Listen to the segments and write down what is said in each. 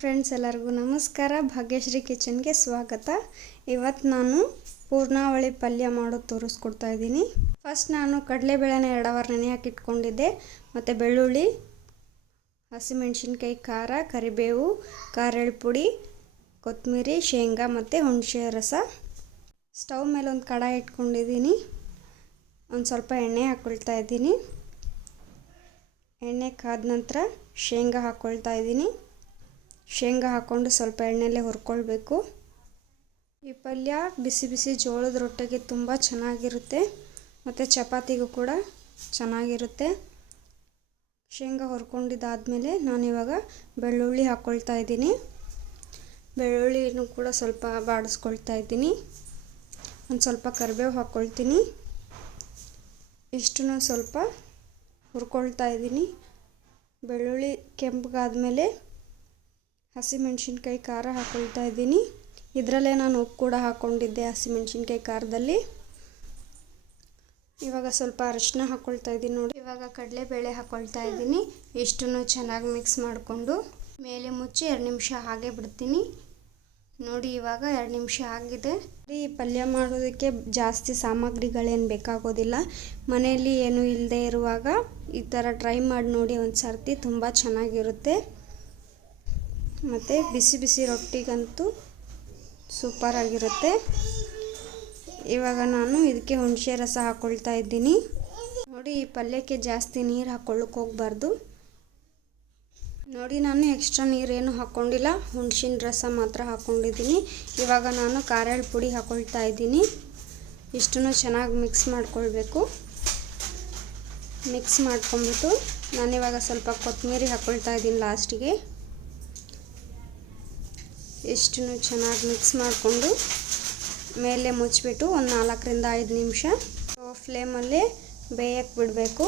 Friends, ಎಲ್ಲರಿಗೂ ನಮಸ್ಕಾರ. ಭಾಗ್ಯಶ್ರೀ ಕಿಚನ್ಗೆ ಸ್ವಾಗತ. ಇವತ್ತು ನಾನು ಪೂರ್ಣಾವಳಿ ಪಲ್ಯ ಮಾಡೋದು ತೋರಿಸ್ಕೊಡ್ತಾ ಇದ್ದೀನಿ. ಫಸ್ಟ್ ನಾನು ಕಡಲೆಬೇಳೆನ 2 ಅವರ್ ನೆನೆ ಹಾಕಿಟ್ಕೊಂಡಿದ್ದೆ. ಮತ್ತು ಬೆಳ್ಳುಳ್ಳಿ, ಹಸಿಮೆಣಸಿನ್ಕಾಯಿ, ಖಾರ, ಕರಿಬೇವು, ಖಾರದ ಪುಡಿ, ಕೊತ್ತಂಬರಿ, ಶೇಂಗಾ ಮತ್ತು ಹುಣಸೆ ರಸ. ಸ್ಟವ್ ಮೇಲೆ ಒಂದು ಕಡಾಯಿ ಇಟ್ಕೊಂಡಿದ್ದೀನಿ. ಒಂದು ಸ್ವಲ್ಪ ಎಣ್ಣೆ ಹಾಕ್ಕೊಳ್ತಾ ಇದ್ದೀನಿ. ಎಣ್ಣೆ ಕಾದ ನಂತರ ಶೇಂಗಾ ಹಾಕ್ಕೊಳ್ತಾ ಇದ್ದೀನಿ. ಶೇಂಗಾ ಹಾಕ್ಕೊಂಡು ಸ್ವಲ್ಪ ಎಣ್ಣೆಯಲ್ಲೇ ಹುರ್ಕೊಳ್ಬೇಕು. ಈ ಪಲ್ಯ ಬಿಸಿ ಬಿಸಿ ಜೋಳದ ರೊಟ್ಟಿಗೆ ತುಂಬ ಚೆನ್ನಾಗಿರುತ್ತೆ ಮತ್ತು ಚಪಾತಿಗೂ ಕೂಡ ಚೆನ್ನಾಗಿರುತ್ತೆ. ಶೇಂಗಾ ಹುರ್ಕೊಂಡಿದ್ದಾದಮೇಲೆ ನಾನಿವಾಗ ಬೆಳ್ಳುಳ್ಳಿ ಹಾಕ್ಕೊಳ್ತಾ ಇದ್ದೀನಿ. ಬೆಳ್ಳುಳ್ಳಿನೂ ಕೂಡ ಸ್ವಲ್ಪ ಬಾಡಿಸ್ಕೊಳ್ತಾ ಇದ್ದೀನಿ. ಒಂದು ಸ್ವಲ್ಪ ಕರಿಬೇವು ಹಾಕ್ಕೊಳ್ತೀನಿ. ಇಷ್ಟನ್ನು ಸ್ವಲ್ಪ ಹುರ್ಕೊಳ್ತಾ ಇದ್ದೀನಿ. ಬೆಳ್ಳುಳ್ಳಿ ಕೆಂಪಗಾದ್ಮೇಲೆ ಹಸಿಮೆಣಸಿನ್ಕಾಯಿ, ಖಾರ ಹಾಕ್ಕೊಳ್ತಾ ಇದ್ದೀನಿ. ಇದರಲ್ಲೇ ನಾನು ಉಪ್ಪು ಕೂಡ ಹಾಕ್ಕೊಂಡಿದ್ದೆ ಹಸಿಮೆಣಸಿನ್ಕಾಯಿ ಖಾರದಲ್ಲಿ. ಇವಾಗ ಸ್ವಲ್ಪ ಅರಿಶಿನ ಹಾಕ್ಕೊಳ್ತಾ ಇದ್ದೀನಿ. ನೋಡಿ, ಇವಾಗ ಕಡಲೆಬೇಳೆ ಹಾಕ್ಕೊಳ್ತಾ ಇದ್ದೀನಿ. ಇಷ್ಟನ್ನು ಚೆನ್ನಾಗಿ ಮಿಕ್ಸ್ ಮಾಡಿಕೊಂಡು ಮೇಲೆ ಮುಚ್ಚಿ 2 ನಿಮಿಷ ಹಾಗೆ ಬಿಡ್ತೀನಿ. ನೋಡಿ, ಇವಾಗ 2 ನಿಮಿಷ ಆಗಿದೆ. ಈ ಪಲ್ಯ ಮಾಡೋದಕ್ಕೆ ಜಾಸ್ತಿ ಸಾಮಗ್ರಿಗಳೇನು ಬೇಕಾಗೋದಿಲ್ಲ. ಮನೆಯಲ್ಲಿ ಏನು ಇಲ್ಲದೆ ಇರುವಾಗ ಈ ಥರ ಟ್ರೈ ಮಾಡಿ ನೋಡಿ ಒಂದು ಸರ್ತಿ, ತುಂಬ ಚೆನ್ನಾಗಿರುತ್ತೆ. ಮತ್ತು ಬಿಸಿ ಬಿಸಿ ರೊಟ್ಟಿಗಂತೂ ಸೂಪರಾಗಿರುತ್ತೆ. ಇವಾಗ ನಾನು ಇದಕ್ಕೆ ಹುಣಸೆ ರಸ ಹಾಕ್ಕೊಳ್ತಾ ಇದ್ದೀನಿ. ನೋಡಿ, ಈ ಪಲ್ಯಕ್ಕೆ ಜಾಸ್ತಿ ನೀರು ಹಾಕ್ಕೊಳ್ಳೋಕೆ ಹೋಗಬಾರ್ದು. ನೋಡಿ, ನಾನು ಎಕ್ಸ್ಟ್ರಾ ನೀರೇನು ಹಾಕ್ಕೊಂಡಿಲ್ಲ, ಹುಣಸಿನ ರಸ ಮಾತ್ರ ಹಾಕ್ಕೊಂಡಿದ್ದೀನಿ. ಇವಾಗ ನಾನು ಖಾರದ ಪುಡಿ ಹಾಕ್ಕೊಳ್ತಾ ಇದ್ದೀನಿ. ಇಷ್ಟನ್ನು ಚೆನ್ನಾಗಿ ಮಿಕ್ಸ್ ಮಾಡ್ಕೊಳ್ಬೇಕು. ಮಿಕ್ಸ್ ಮಾಡ್ಕೊಂಬಿಟ್ಟು ನಾನಿವಾಗ ಸ್ವಲ್ಪ ಕೊತ್ತಂಬರಿ ಹಾಕ್ಕೊಳ್ತಾ ಇದ್ದೀನಿ ಲಾಸ್ಟಿಗೆ. ಇಷ್ಟನ್ನು ಚೆನ್ನಾಗಿ ಮಿಕ್ಸ್ ಮಾಡಿಕೊಂಡು ಮೇಲೆ ಮುಚ್ಚಿಬಿಟ್ಟು ಒಂದು 4 ರಿಂದ 5 ನಿಮಿಷ ಫ್ಲೇಮಲ್ಲೇ ಬೇಯಕ್ಕೆ ಬಿಡಬೇಕು.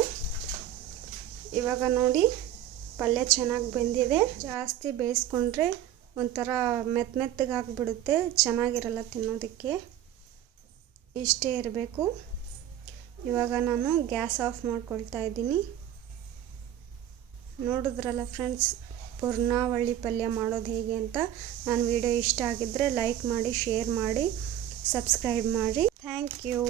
ಇವಾಗ ನೋಡಿ, ಪಲ್ಯ ಚೆನ್ನಾಗಿ ಬೆಂದಿದೆ. ಜಾಸ್ತಿ ಬೇಯಿಸ್ಕೊಂಡ್ರೆ ಒಂಥರ ಮೆತ್ತಗೆ ಆಗಿಬಿಡುತ್ತೆ, ಚೆನ್ನಾಗಿರಲ್ಲ ತಿನ್ನೋದಕ್ಕೆ. ಇಷ್ಟೇ ಇರಬೇಕು. ಇವಾಗ ನಾನು ಗ್ಯಾಸ್ ಆಫ್ ಮಾಡ್ಕೊಳ್ತಾ ಇದ್ದೀನಿ. ನೋಡಿದ್ರಲ್ಲ ಫ್ರೆಂಡ್ಸ್, ಪೂರ್ಣಾವಳಿ ಪಲ್ಯ ಮಾಡೋದು ಹೇಗೆ ಅಂತ. ನನ್ನ ವಿಡಿಯೋ ಇಷ್ಟ ಆಗಿದ್ದರೆ ಲೈಕ್ ಮಾಡಿ, ಶೇರ್ ಮಾಡಿ, ಸಬ್ಸ್ಕ್ರೈಬ್ ಮಾಡಿ. Thank you.